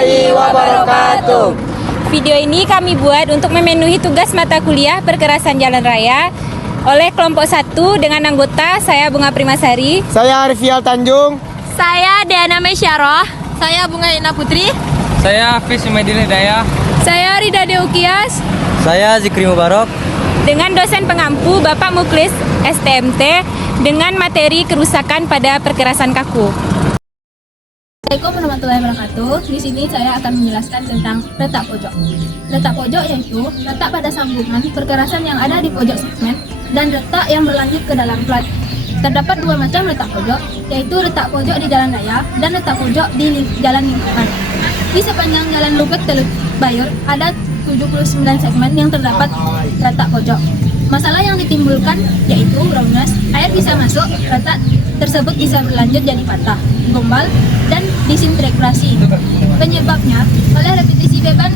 warahmatullahi wabarakatuh. Video ini kami buat untuk memenuhi tugas mata kuliah perkerasan jalan raya oleh kelompok 1 dengan anggota saya Bunga Primasari, Saya Arfial Tanjung. Saya Deana Mesyarah. Saya Bunga Ina Putri. Saya Hafiz Medili Daya. Saya Rida Deukias. Saya Zikri Mubarok. dengan dosen pengampu Bapak Muklis STMT dengan materi kerusakan pada perkerasan kaku. Assalamualaikum warahmatullahi wabarakatuh. Di sini saya akan menjelaskan tentang letak pojok. Letak pojok yaitu letak pada sambungan perkerasan yang ada di pojok segmen dan letak yang berlanjut ke dalam plat. Terdapat dua macam letak pojok, yaitu letak pojok di jalan raya dan letak pojok di jalan lingkungan. Di sepanjang jalan Lubek Teluk Bayur ada 79 segmen yang terdapat letak pojok. Masalah yang ditimbulkan yaitu roundness, air bisa masuk, letak tersebut bisa berlanjut jadi patah, gombal, dan disintegrasi. Penyebabnya oleh repetisi beban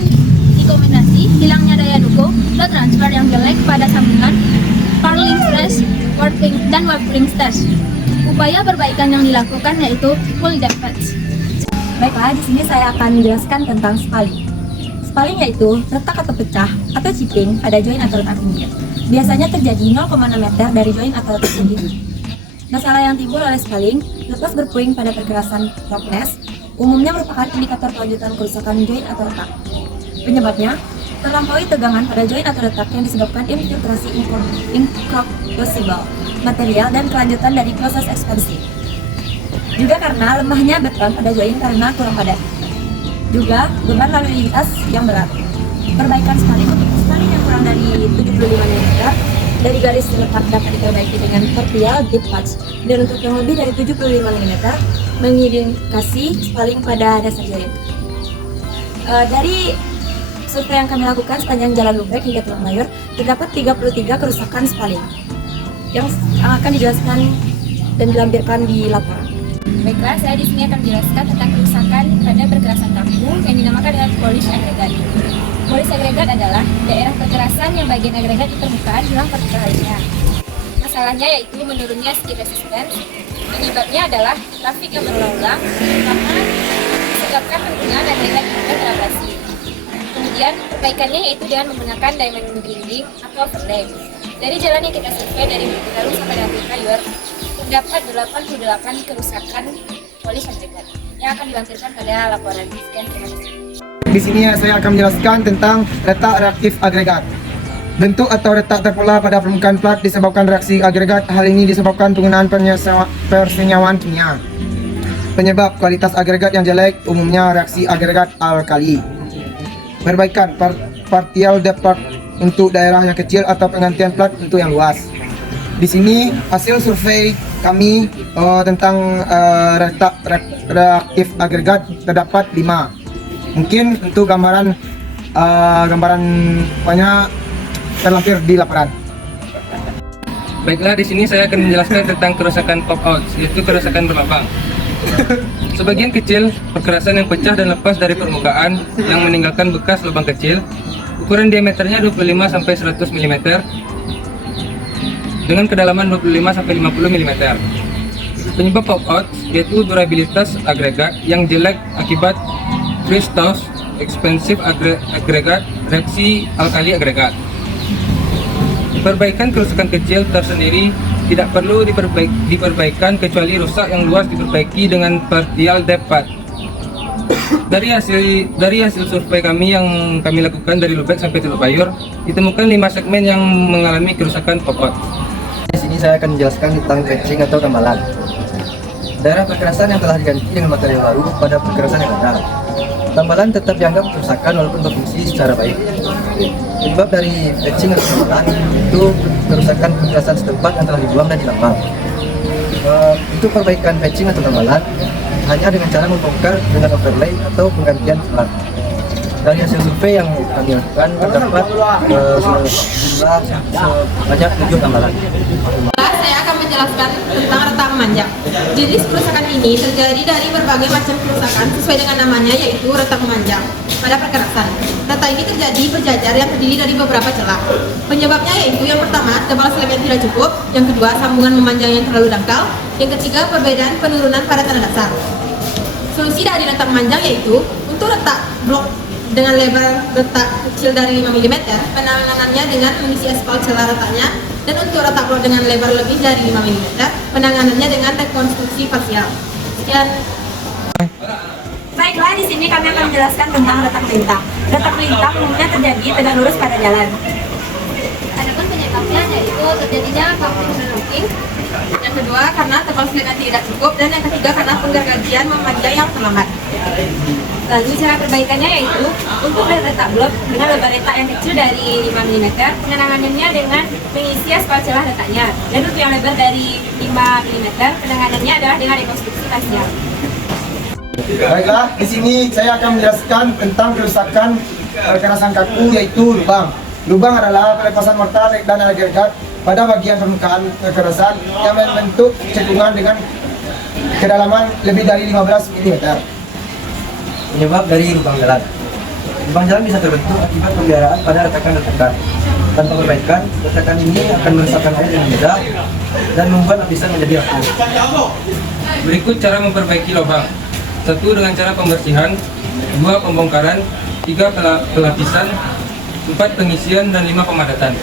dikombinasi, hilangnya daya dukung, load transfer yang jelek pada sambungan, purling stress, warping, dan warping stress. Upaya perbaikan yang dilakukan yaitu full depth patch. Baiklah, di sini saya akan menjelaskan tentang spaling. Spaling yaitu retak atau pecah atau chipping pada join atau retak pinggir. Biasanya terjadi 0,6 meter dari join atau retak pinggir. Masalah yang timbul oleh spaling lepas berpuing pada perkerasan roughness umumnya merupakan indikator kelanjutan kerusakan join atau retak. Penyebabnya terlampaui tegangan pada join atau retak yang disebabkan infiltrasi incompressible material dan kelanjutan dari proses ekspansi. Juga karena lemahnya beton pada join karena kurang padat. Juga beban lalu lintas yang berat. Perbaikan spaling untuk spaling yang kurang dari 75 mm dari garis retak dapat diperbaiki dengan partial deep patch, dan untuk yang lebih dari 75 mm mengindikasi spaling pada dasar join. Dari survei yang kami lakukan sepanjang jalan Lubek hingga Teluk Bayur terdapat 33 kerusakan spaling yang akan dijelaskan dan dilampirkan di laporan. Baiklah, saya di sini akan menjelaskan tentang kerusakan pada perkerasan kaku yang dinamakan dengan polish agregat. Polish agregat adalah daerah perkerasan yang bagian agregat di permukaan hilang perkerasannya. Masalahnya yaitu menurunnya skid resistance. Penyebabnya adalah trafik yang berulang-ulang karena disebabkan penggunaan agregat yang terabrasi. Kemudian perbaikannya yaitu dengan menggunakan diamond grinding atau overlay. Dari jalan yang kita survei dari Bukit Lalu sampai dengan Teluk Bayur, terdapat 88 kerusakan polish agregat yang akan dilampirkan pada laporan. Sekian, terima kasih. Di sini saya akan menjelaskan tentang retak reaktif agregat. Bentuk atau retak terpola pada permukaan plat disebabkan reaksi agregat. Hal ini disebabkan penggunaan persenyawaan kimia. Penyebab kualitas agregat yang jelek umumnya reaksi agregat alkali. Perbaikan partial depth patch untuk daerah yang kecil atau penggantian plat untuk yang luas. Di sini hasil survei kami tentang retak reaktif agregat terdapat 5. Mungkin untuk gambaran banyak terlampir di laporan. Baiklah, di sini saya akan menjelaskan tentang kerusakan pop-out, yaitu kerusakan berlubang. Sebagian kecil perkerasan yang pecah dan lepas dari permukaan yang meninggalkan bekas lubang kecil. Ukuran diameternya 25 sampai 100 mm dengan kedalaman 25 sampai 50 mm. Penyebab pop-out yaitu durabilitas agregat yang jelek akibat freeze-thaw, expensive agregat, reaksi alkali agregat. Perbaikan kerusakan kecil tersendiri tidak perlu diperbaikan kecuali rusak yang luas diperbaiki dengan partial depth patch. Dari hasil survei kami yang kami lakukan dari Lubek sampai Teluk Bayur, ditemukan 5 segmen yang mengalami kerusakan pop-out. Di sini saya akan menjelaskan tentang patching atau gambalan. Daerah perkerasan yang telah diganti dengan material baru pada perkerasan yang ada. Tambalan tetap dianggap kerusakan walaupun berfungsi secara baik. Penyebab dari patching atau gambalan itu kerusakan perkerasan setempat yang telah dibuang dan dilapang. Untuk perbaikan patching atau gambalan hanya dengan cara membongkar dengan overlay atau penggantian plat. Dari hasil survei yang kami lakukan terdapat sebanyak 7 gambalan. Saya akan menjelaskan tentang retak memanjang. Jenis kerusakan ini terjadi dari berbagai macam kerusakan sesuai dengan namanya, yaitu retak memanjang pada perkerasan. Retak ini terjadi berjajar yang terdiri dari beberapa celah. Penyebabnya yaitu yang pertama, tebal slab yang tidak cukup, yang kedua, sambungan memanjang yang terlalu dangkal, yang ketiga, perbedaan penurunan pada tanah dasar. Solusi dari retak memanjang yaitu Untuk retak blok dengan lebar retak kecil dari 5 mm, penanganannya dengan mengisi aspal celah retaknya. Dan untuk retak blok dengan lebar lebih dari 5 mm, penanganannya dengan rekonstruksi parsial. Sekian. Baiklah, di sini kami akan menjelaskan tentang retak lintang. Retak lintang umumnya terjadi tegak lurus pada jalan. Adapun penyebabnya yaitu terjadinya looping. Yang kedua, karena tebal selingan tidak cukup. Dan yang ketiga, karena penggergajian memadai yang terlambat. Lalu cara perbaikannya yaitu untuk retak blok dengan lebar retak yang kecil dari 5 mm, penanganannya dengan mengisi aspal celah retaknya. Dan untuk yang lebar dari 5 mm, penanganannya adalah dengan rekonstruksi parsial. Baiklah, di sini saya akan menjelaskan tentang kerusakan kekerasan kaku yaitu lubang. Lubang adalah pelepasan mortar dan agregat pada bagian permukaan kekerasan yang membentuk cekungan dengan kedalaman lebih dari 15 mm. Penyebab dari lubang jalan. Lubang jalan bisa terbentuk akibat pembiaraan pada retakan-retakan. Tanpa perbaikan, retakan ini akan meresapkan air dengan mudah dan membuat lapisan menjadi rapuh. Berikut cara memperbaiki lubang. 1. Dengan cara pembersihan. 2. Pembongkaran. 3. Pelapisan. 4. Pengisian dan 5. Pemadatan.